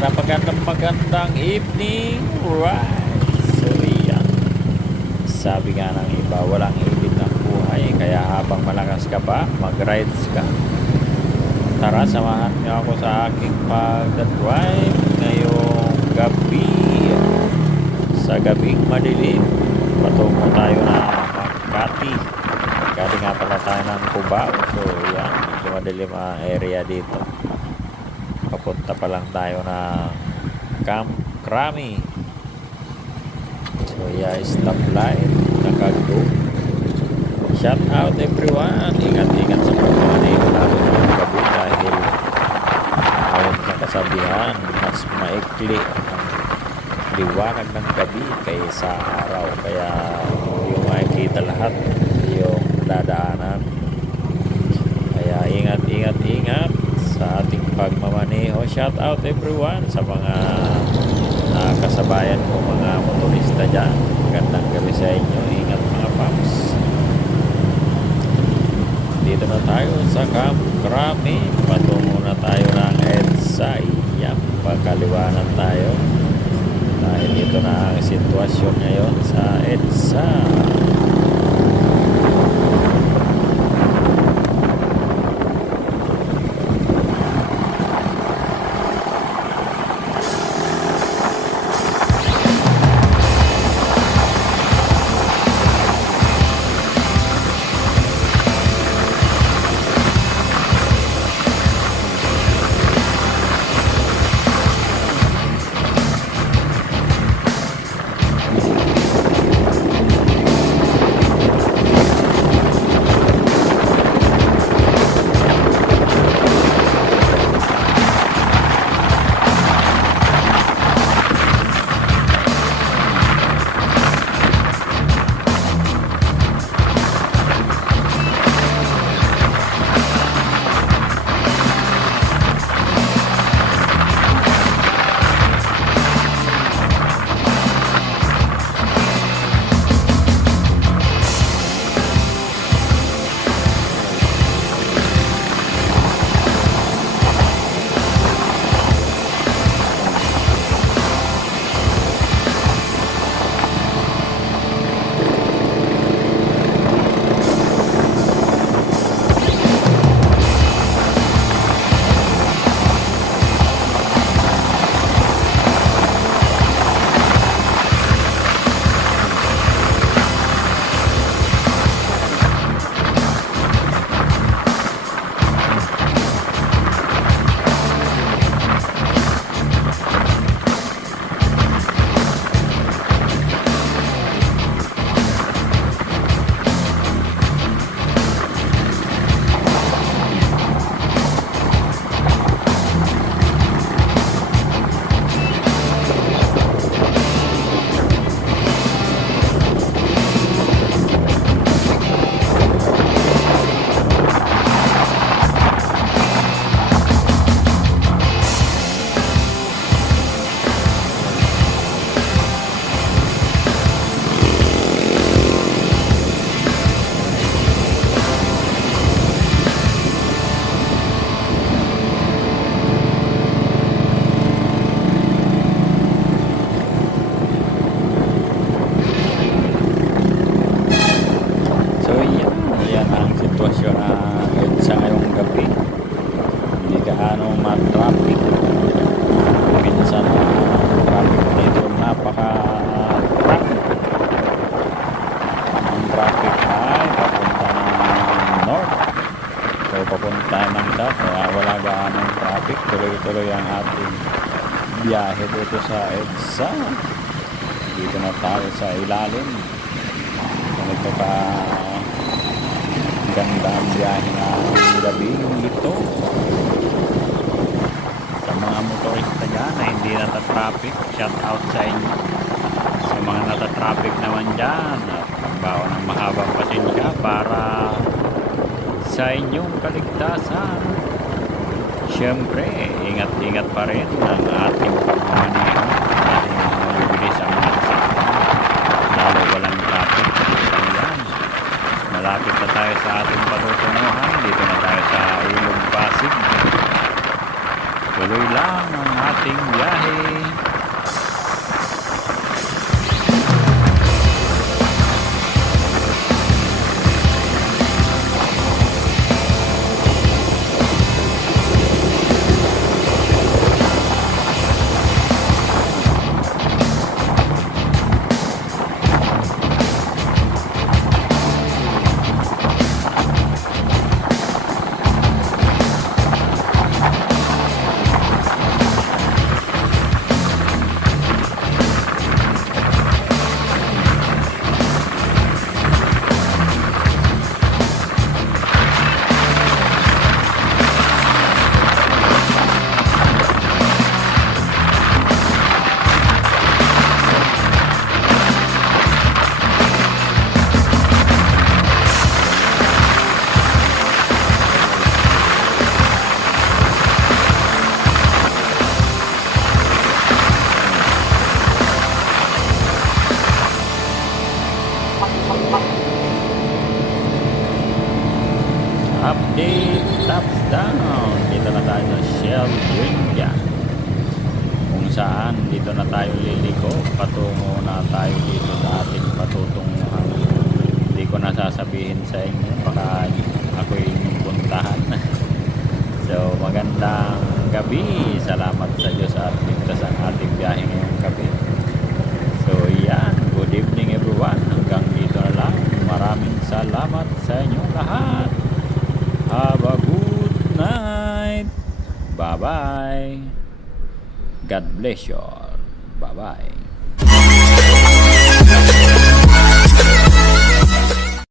Magandang evening, right? So yan, sabi nga ng iba, walang ibig ng buhay. Kaya habang malakas ka pa, mag-rides ka. Tara, samahan niyo ako sa aking pag-drive ngayong gabi. Sa gabing madilim, patungo tayo na Makati. Galing nga pala tayo ng Cubao. So yan, medyo madilim ang area dito. Papunta pa lang tayo ng Camp Crame. So yeah, stoplight, nakagdo. Shout out everyone. Ingat-ingat sa pagmamaneho lalo ng gabi dahil ayon sa kasabihan, mas maikli ang liwanag ng gabi kaysa araw. Kaya yung makikita lahat yung dadaanan. Kaya ingat sa ating pagmamaneho. Shout out everyone sa mga kasabayan ko, mga motorista dyan. Magandang gabi sa inyo. Ingat mga paps. Dito na tayo sa Camp Crame. Patungo na tayo ng EDSA. Yan, pagkaliwanan tayo dahil ito na ang sitwasyon ngayon sa EDSA. Traffic. Minsan traffic dito napaka-traffic. Ang traffic ay papunta ng north. So papunta ng south, kaya wala gaanong traffic. Tuloy-tuloy ang ating biyahe dito sa EDSA. Dito na tayo sa ilalim. Ganito ka ganda ang biyahe na gabi ito. Mga motorista dyan na hindi natatraffic, shout out sa inyo. Sa mga natatraffic naman dyan, at magbawa ng mahabang pasensya para sa inyong kaligtasan. Siyempre, ingat-ingat pa rin ang ating pagmamaneho dahil mabibilis ang mga sasakyan, lalo walang traffic. Ayan, malapit na tayo sa ating patutunguhan. Dito na tayo sa Ilog Pasig. Tuloy lang ang ating biyahe. Update, touchdown. Dito na tayo sa Shell Winga, kung saan dito na tayo liliko. Patungo na tayo dito sa ating patutunguhan. Hindi ko na sasabihin sa inyo, baka ako inyong puntahan. So magandang gabi. Salamat sa Diyos at ligtas ang ating biyahe ngayong gabi. So yan, good evening everyone. Hanggang dito na lang. Maraming salamat sa inyong lahat. Have a good night. Bye-bye. God bless you all. Bye-bye.